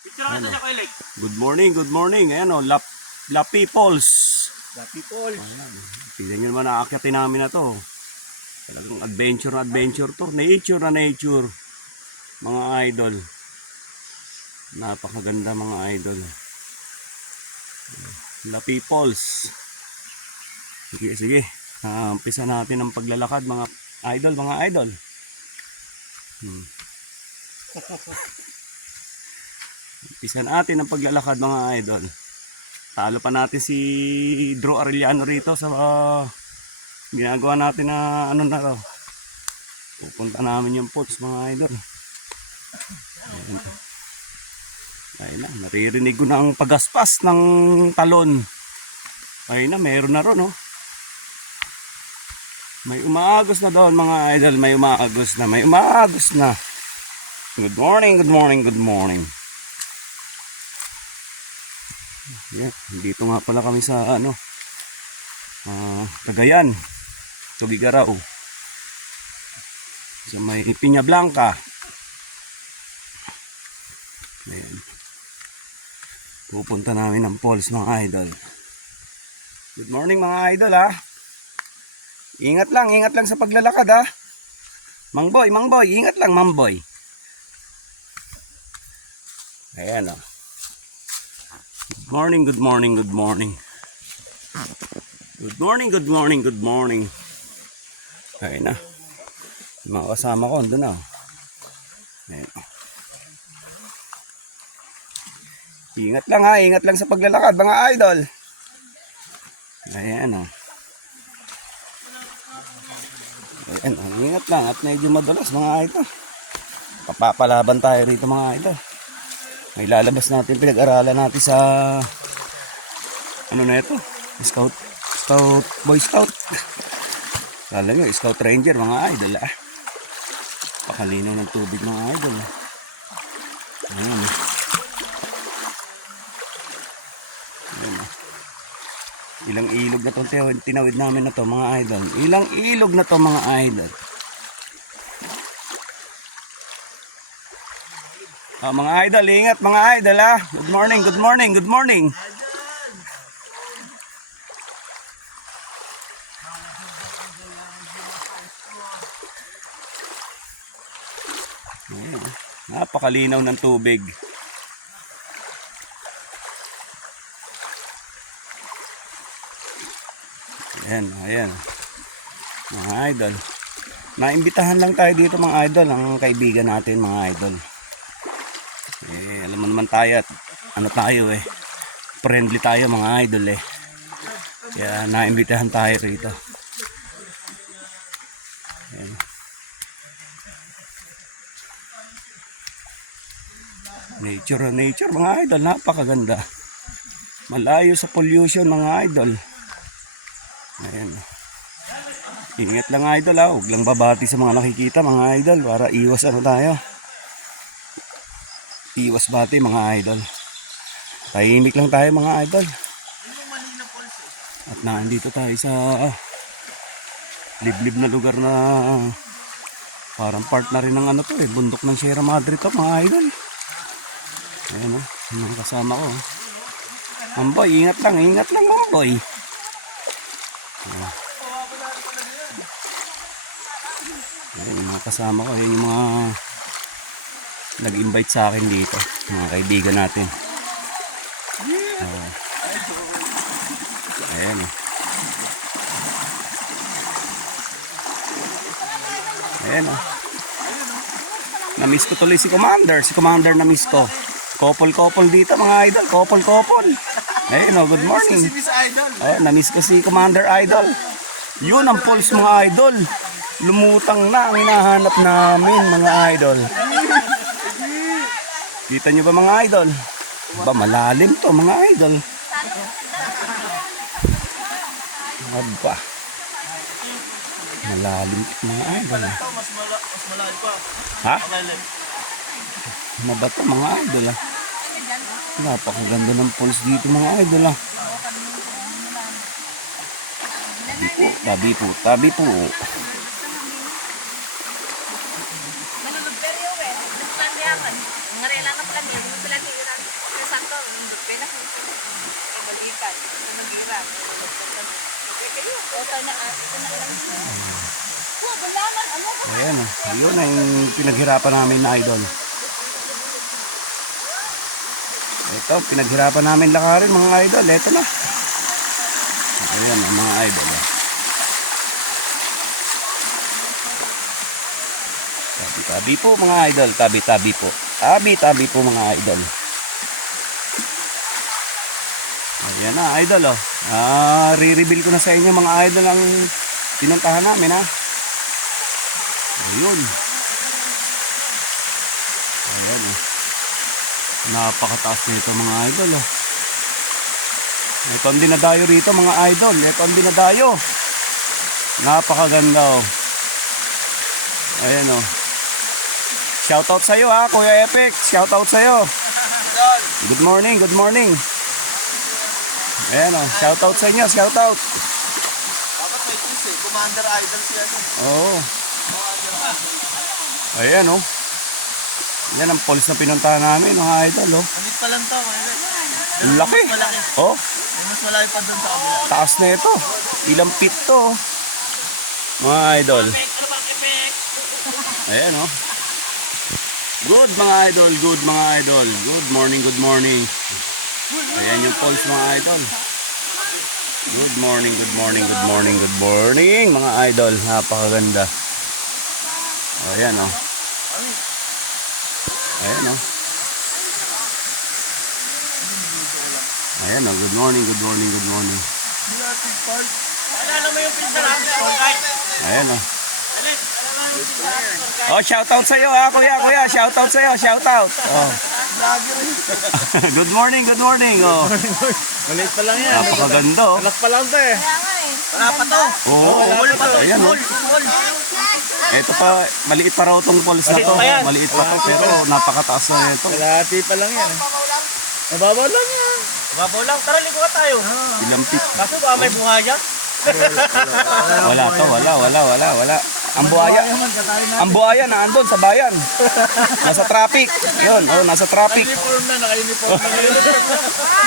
Ano? Good morning, good morning. Ayan o, Lapi Falls. Lapi Falls. Ayan. Tignan nyo naman, naakyatin namin na to. Talagang adventure na adventure to. Nature na nature. Mga idol. Napakaganda mga idol. Lapi Falls. Sige, sige. Umpisa natin ang paglalakad mga idol, mga idol. Umpisa natin ang paglalakad mga idol. Talo pa natin si Drew Arellano rito sa ginagawa natin na ano na to. Pupunta namin yung falls mga idol. Ayun na, naririnig ko na ang pagaspas ng talon. Ayun na, meron na ron, oh. May umaagos na doon mga idol, may umaagos na, may umaagos na. Good morning, good morning, good morning. Yeah, dito nga pala kami sa ano, Cagayan, Tubigaraw. Sa may Piña Blanca. Ayan. Pupunta namin ng falls mga idol. Good morning mga idol ha. Ingat lang sa paglalakad ha. Mangboy, ingat lang Mangboy. Ayan o. Good morning, good morning, good morning. Good morning, good morning, good morning. Ayan na. Mga kasama ko, doon na. Ayan. Ingat lang sa paglalakad mga idol. Ayan o. Ayan, ingat lang at medyo madulas mga idol. Papapalaban tayo rito mga idol. May lalabas natin, pinag-aralan natin sa ano na ito, Boy Scout. Alam nyo, Scout Ranger mga idol ah. Pakalinaw ng tubig mga idol. Ayan. Ayan. Ilang ilog na itong tinawid namin na to mga idol. Ilang ilog na to mga idol. Mga idol, ingat mga idol ha. Good morning, good morning, good morning. Ayan. Napakalinaw ng tubig. Ayan, ayan. Mga idol. Naimbitahan lang tayo dito mga idol, ang kaibigan natin mga idol. Alam mo naman tayo at ano tayo friendly tayo mga idol Kaya naimbitahan tayo rito. Ayan. Nature mga idol, napakaganda. Malayo sa pollution mga idol. Ayan. Ingat lang idol ha, huwag lang babati sa mga nakikita mga idol para iwas ano tayo. Iwas bati mga idol. Tahimik lang tayo mga idol. At nandito tayo sa liblib na lugar na parang part na rin ng ano to bundok ng Sierra Madre to mga idol. Ayan o, mga kasama ko. Mamboy, ingat lang Mamboy. Ayan yung mga kasama ko, ayan yung mga nag-invite sa akin dito, mga kaibigan natin. Ayan o. Ayan o. Na-miss ko tuloy si Commander na-miss ko. Couple dito mga idol, couple. Ayan o, good morning. Na-miss ko si Commander Idol. Yun ang falls mga idol. Lumutang na ang hinahanap namin mga idol. Kita nyo ba mga idol? Ba malalim to mga idol. Aba. Malalim to mga idol. Mas malalim pa. Ha? Mabato mga idol Napakaganda ng falls dito mga idol Tabi po. Manunod peryo Nagplanyaman. Ngarela ka pala niya. Nagplanyaman. Ayan o. Yun na yung pinaghirapan namin na idol. Ito, pinaghirapan namin lakarin mga idol. Ito na. Ayan ang mga idol. Tabi-tabi po mga idol. Tabi-tabi po. Tabi-tabi po mga idol. Ayan na idol o. Re-reveal ko na sa inyo mga idol ang pinuntahan namin ha. Ayun. Ayan o. Napakataas na ito mga idol oh. Ito ang dinadayo rito mga idol. Ito ang dinadayo. Napakaganda oh. Ayan oh. Shoutout sa'yo ha Kuya Epic. Shoutout sa'yo. Good morning, good morning. Ayan oh. Shoutout sa inyo, shoutout. Dapat may kiss eh. Commander Idol siya. Oo. Ayan oh. Yan ang falls na pinuntahan namin mga idol oh. Andit pa lang to. Ang laki. Oh. Mas malaki pa dun sa kabila. Taas na ito. Ilang feet to oh. Mga idol. Ayan oh. Good mga idol, good mga idol. Good morning, good morning. Ayan yung falls mga idol. Good morning, good morning, good morning, good morning mga idol. Napakaganda. Ayan oh. Ayan oh. Ayan oh, good morning, good morning, good morning. Alala mo yung pinsan natin. Ayan oh. Oh, shoutout sa iyo ha, kuya, shoutout sa iyo, shoutout. Oh. Good morning, good morning. Oh. Maliit pa lang yan. Napakaganda oh. Anak pa lang to eh. Wala pa to. Oo, Wala pa to. ayan oh. Ito pa, maliit pa raw tong falls na to. Maliit pa to, pero napakataas na ito. Kalahati pa lang yan. Nababaw lang yan. Nababaw lang. Tara, ligo ka tayo. Ilang feet. Kaso ba may buhaya? Wala to, wala. Ang buhaya na andun sa bayan. Nasa traffic. Yun, oh, nasa traffic. Uniform na, naka-uniform na ngayon.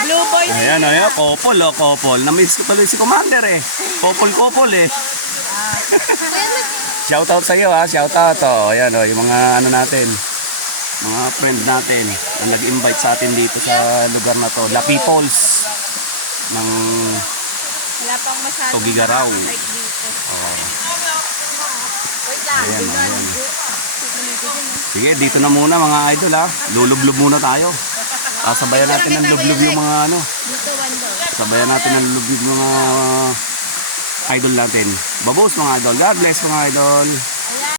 Blue boy. Ayan, couple oh, couple. Na-miss ko tuloy si Commander eh. Couple eh. Shoutout sa iyo ha, shoutout oh. Ayan oh, yung mga ano natin. Mga friend natin na nag-invite sa atin dito sa lugar na to, La Peoples ng Wala pang masyadong Tugigaraw. like dito. oh. Wait lang. Ayan. Sige, dito na muna mga idol ha. Lulublob muna tayo. Sabayan natin ng lublob yung mga ano. Dito, wando. Sabayan natin ng lublob yung mga idol natin. Babos mga idol. God bless mga idol.